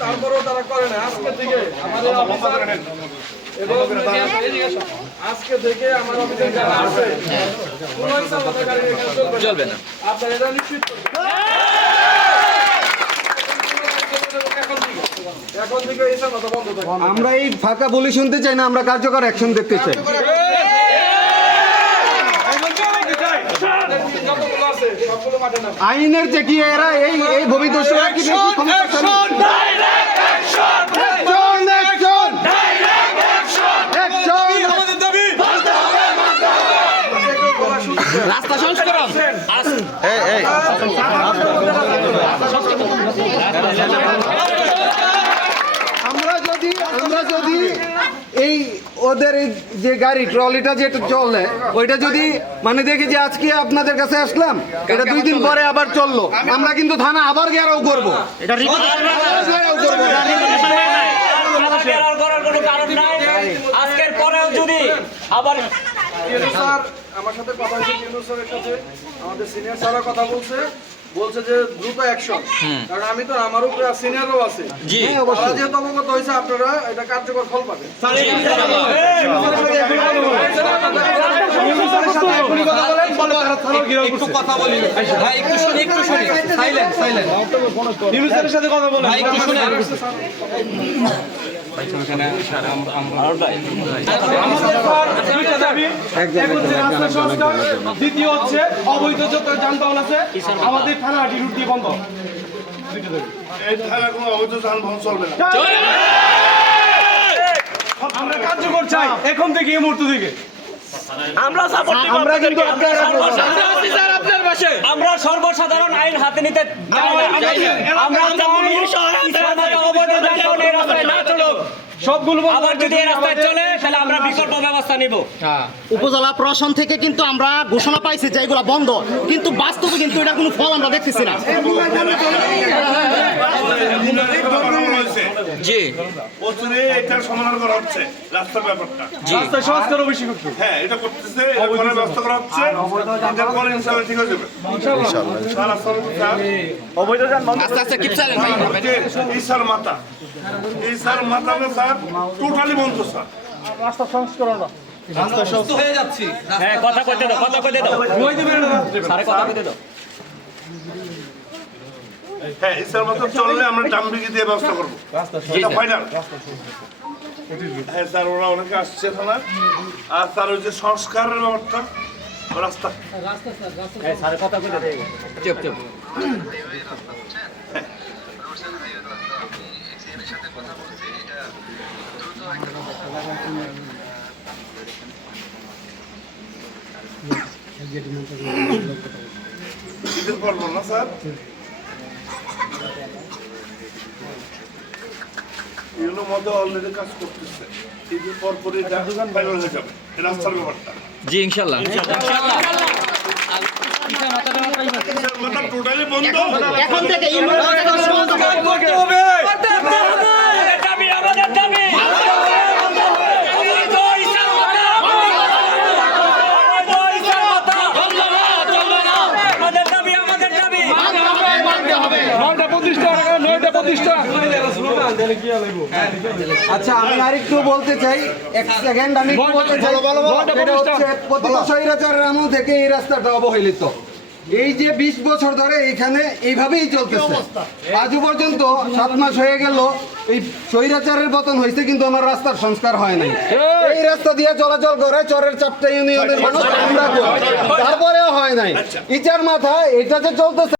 তারপরেও তারা করে না। আজকে থেকে আমাদের এবং আজকে থেকে আমার অফিসে যারা আছে কোনো হিসাব মতো গাড়ি এখানে চলবে না। আপনারা এটা নিশ্চিত আমরা এই ফাঁকা বলি শুনতে চাই না আমরা কার্যকর অ্যাকশন দেখতে চাই যতগুলো আছে সবগুলো মাঠে নামবে আইনের যে কি এরা এই এই কি বেশি ক্ষমতাশালী? Action! আমরা যদি আমরা যদি এই ওদের এই যে গাড়ি ট্রলিটা যেটা চলে ওইটা যদি মানে দেখি যে আজকে আপনাদের কাছে আসলাম এটা দুই দিন পরে আবার চলল। আমরা কিন্তু থানা আবার গেরাও করব। আবার ঘেরাও করব। করার কোনো কারণ নাই। আজকের পরেও যদি আবার আমার সাথে কথা হয়েছে স্যারের সাথে। আমাদের সিনিয়র স্যারও কথা বলছে। বলছে যে দ্রুত অ্যাকশন কারণ আমি তো আমার উপরে সিনিয়রও আছে। জি। হ্যাঁ, তারা যেহেতু অবগত হয়েছে আপনারা এটা কার্যকর ফল পাবেন। একটু কথা বলি। ভাই একটু শুনি একটু শুনি। সাইলেন্ট সাইলেন্ট ইউনুসের সাথে কথা বলেন। ভাই একটু শুনে দ্বিতীয় হচ্ছে অবৈধ যত যানবাহন আছে আমাদের থানা আটি রুট দিয়ে বন্ধ এই কোনো অবৈধ যানবাহন চলবে না আমরা কার্যকর চাই এখন থেকে এই মুহূর্ত থেকে আমরা সাপোর্ট আমরা কিন্তু। আপনারা হাতে নিতে আমরা সবগুলো আবার যদি এই রাস্তায় চলে তাহলে আমরা বিকল্প ব্যবস্থা নিব। উপজেলা প্রশাসন থেকে কিন্তু আমরা ঘোষণা পাইছি যে এগুলা বন্ধ। কিন্তু বাস্তবে কিন্তু এটা কোনো ফল আমরা দেখতেছি না। জি। বছরে এটার সমাধান করা হচ্ছে রাস্তার ব্যাপারটা। রাস্তায় সংস্কারও বেশি করতে হ্যাঁ এটা করতেছে করার ব্যবস্থা করা হচ্ছে এটার পরে ইনশাল্লাহ ঠিক হয়ে যাবে। স্যার আসসালাম স্যার আস্তে আস্তে কিপ চালেন ভাই স্যার মাথা এই স্যার মাথা। না স্যার টোটালি বন্ধ স্যার। সুস্থ হয়ে যাচ্ছি। হ্যাঁ কথা কইতে দাও কথা কইতে দাও। সারে কথা কইতে দাও। হ্যাঁ স্যার মাথা চললে আমরা ডাম্বিকে দিয়ে ব্যবস্থা করব। এটা ফাইনাল হ্যাঁ স্যার ওরা অনেকে আসছে থানা আর স্যার ওই যে সংস্কারের ব্যাপারটা রাস্তা। সারে কথা কইতে দাও চুপ চুপ। ঈদের পর না স্যার? এগুলো মধ্যে অলরেডি কাজ করতেছে। ঈদের পর পরে এটা ফাইনাল হয়ে যাবে। এই রাস্তার ব্যাপারটা। জি ইনশাল্লাহ টোটালি বন্ধ। এখন থেকে করতে মুহূর্তে থেকে বন্ধ করো। আমাদের দাবি আমাদের দাবি অবৈধ ইসলাম মাতা। অবৈধ ইসলাম মাতা। আমাদের দাবি আমাদের দাবি নয়টা প্রতিষ্ঠা আচ্ছা আমি আরেকটু বলতে চাই। এক সেকেন্ড আমি বলতে চাই। সেটা স্বৈরাচারের আমল থেকে এই রাস্তাটা অবহেলিত। এই যে বিশ বছর ধরে এইখানে এইভাবেই চলতেছে। আজও পর্যন্ত সাত মাস হয়ে গেল এই স্বৈরাচারের পতন হয়েছে কিন্তু আমার রাস্তার সংস্কার হয় নাই। এই। রাস্তা দিয়ে চলাচল করে চরের চারটা ইউনিয়নের মানুষ তারপরেও হয় নাই। ইচার মাথা এটা যে চলতেছে